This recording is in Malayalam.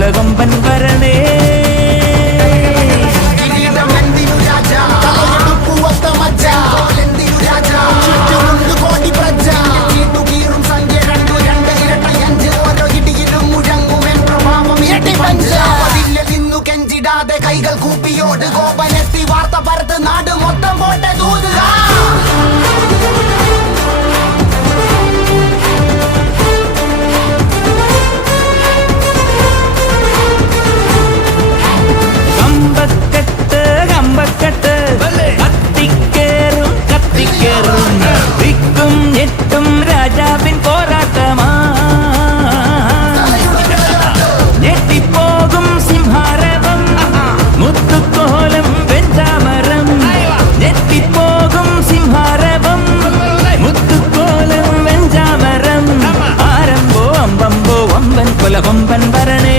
കൊലകൊമ്പൻ വരണേ. കൈകൾ കൂപ്പിയോട് കോപനെത്തി വാർത്ത പരത്ത് നാട് മൊത്തം പോട്ടെ ദൂതുക. കമ്പക്കെട്ട് കമ്പക്കെട്ട് കത്തിക്കേറും കത്തിക്കേറും ദിക്കും ഞെട്ടും രാജാവിൻ പോരാട്ടമാ. ഞെട്ടിപ്പോകും സിംഹാരവം മുത്തുക്കോലം വെഞ്ചാമരം. ഞെട്ടിപ്പോകും സിംഹാരവം മുത്തുക്കോലം വെഞ്ചാമരം. ആരംഭോ അമ്പമ്പോ വമ്പൻ കൊലകൊമ്പൻ വരണേ.